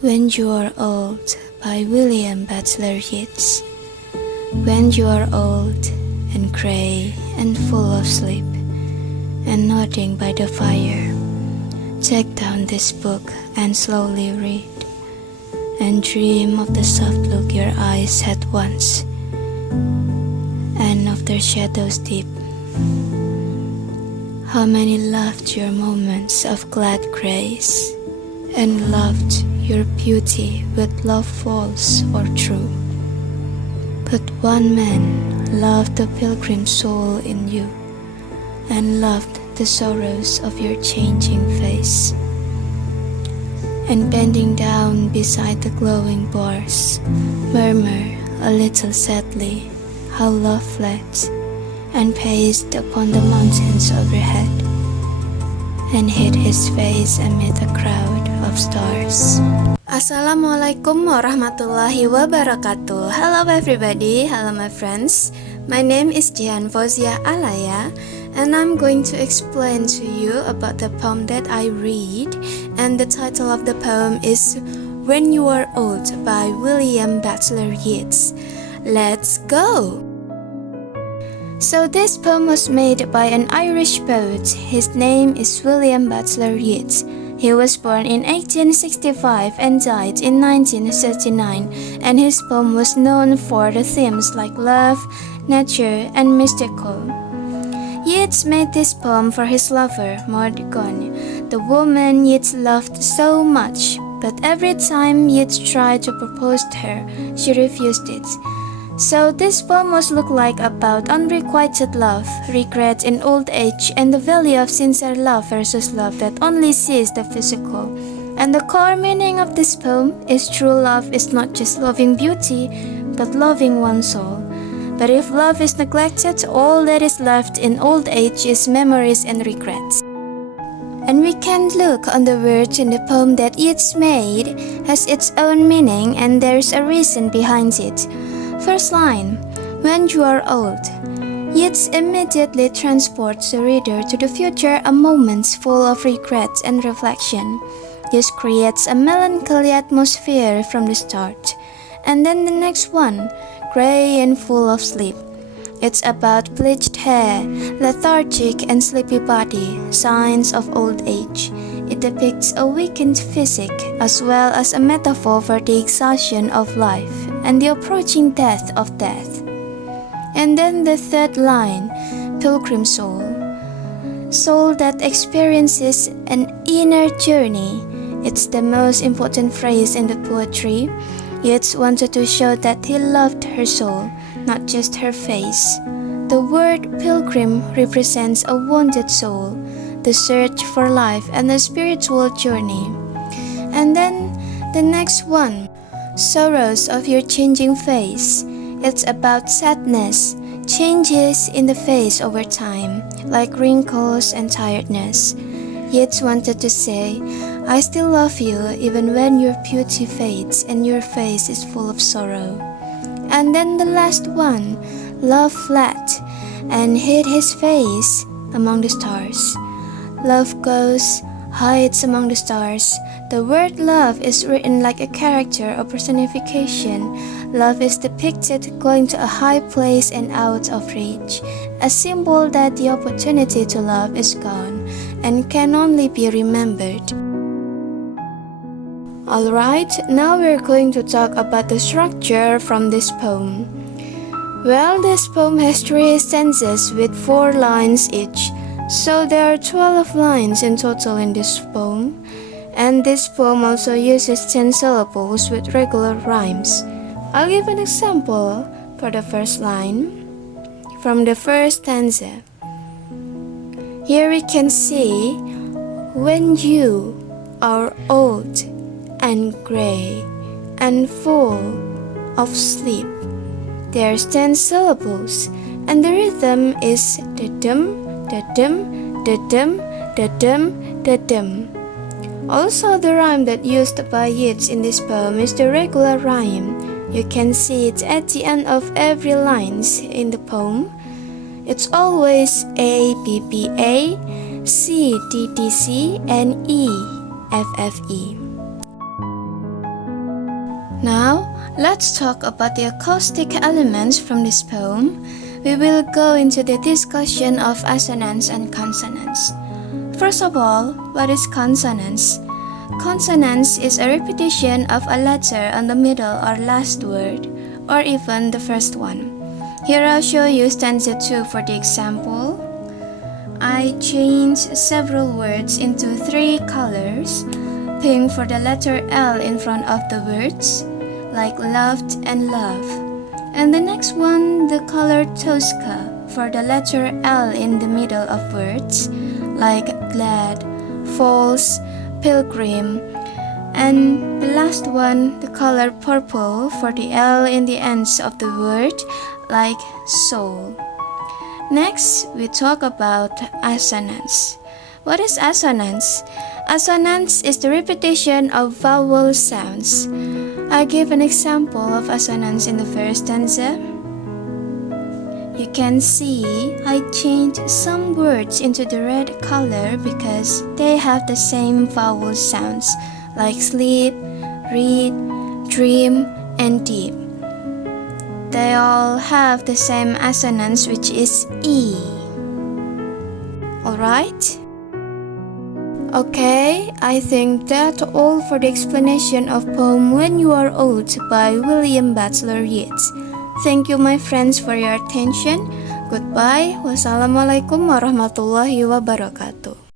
When You Are Old by Butler Yeats. When you are old and grey and full of sleep and nodding by the fire, take down this book and slowly read, and dream of the soft look your eyes had once, and of their shadows deep. How many loved your moments of glad grace, and loved your beauty with love false or true. But one man loved the pilgrim soul in you, and loved the sorrows of your changing face. And bending down beside the glowing bars, murmur a little sadly how love fled, and paced upon the mountains overhead, and hid his face amid a crowd of stars. Assalamualaikum warahmatullahi wabarakatuh. Hello everybody, hello my friends. My name is Jihaan Fauziyah Alayya, and I'm going to explain to you about the poem that I read, and the title of the poem is When You Are Old by Butler Yeats. Let's go! So this poem was made by an Irish poet. His name is Butler Yeats. He was born in 1865 and died in 1939, and his poem was known for the themes like love, nature, and mystical. Yeats made this poem for his lover, Morgan, the woman Yeats loved so much, but every time Yeats tried to propose to her, she refused it. So this poem must look like about unrequited love, regret in old age, and the value of sincere love versus love that only sees the physical. And the core meaning of this poem is true love is not just loving beauty, but loving one's soul. But if love is neglected, all that is left in old age is memories and regrets. And we can look on the words in the poem that Yeats made has its own meaning, and there's a reason behind it. First line, when you are old. Yeats immediately transports the reader to the future, a moment full of regret and reflection. This creates a melancholy atmosphere from the start. And then the next one, grey and full of sleep. It's about bleached hair, lethargic and sleepy body, signs of old age. It depicts a weakened physique as well as a metaphor for the exhaustion of life and the approaching death of death. And then the third line, pilgrim soul. Soul that experiences an inner journey. It's the most important phrase in the poetry. Yeats wanted to show that he loved her soul, not just her face. The word pilgrim represents a wounded soul, the search for life and a spiritual journey. And then the next one, sorrows of your changing face. It's about sadness, changes in the face over time, like wrinkles and tiredness. Yeats wanted to say, I still love you even when your beauty fades and your face is full of sorrow. And then the last one, love fled and hid his face among the stars. Love goes, hides among the stars. The word love is written like a character or personification. Love is depicted going to a high place and out of reach, a symbol that the opportunity to love is gone and can only be remembered. Alright, now we're going to talk about the structure from this poem. Well, this poem has 3 stanzas with 4 lines each. So there are 12 lines in total in this poem, and this poem also uses 10 syllables with regular rhymes. I'll give an example for the first line from the first stanza. Here we can see, when you are old and grey and full of sleep. There's 10 syllables, and the rhythm is da-dum, da-dum, da-dum, da-dum, da-dum. Also, the rhyme that used by Yeats in this poem is the regular rhyme. You can see it at the end of every lines in the poem. It's always A, B, B, A, C, D, D, C, and E, F, F, E. Now, let's talk about the acoustic elements from this poem. We will go into the discussion of assonance and consonance. First of all, what is consonance? Consonance is a repetition of a letter on the middle or last word, or even the first one. Here I'll show you stanza 2 for the example. I changed several words into 3 colors. Pink for the letter L in front of the words, like loved and love. And the next one, the color Tosca for the letter L in the middle of words, like glad, false, pilgrim. And the last one, the color purple for the L in the ends of the word, like soul. Next, we talk about assonance. What is assonance? Assonance is the repetition of vowel sounds. I give an example of assonance in the first stanza. You can see I changed some words into the red color because they have the same vowel sounds like sleep, read, dream, and deep. They all have the same assonance, which is E. Alright? Okay, I think that's all for the explanation of poem When You Are Old by William Butler Yeats. Thank you my friends for your attention. Goodbye. Wassalamualaikum warahmatullahi wabarakatuh.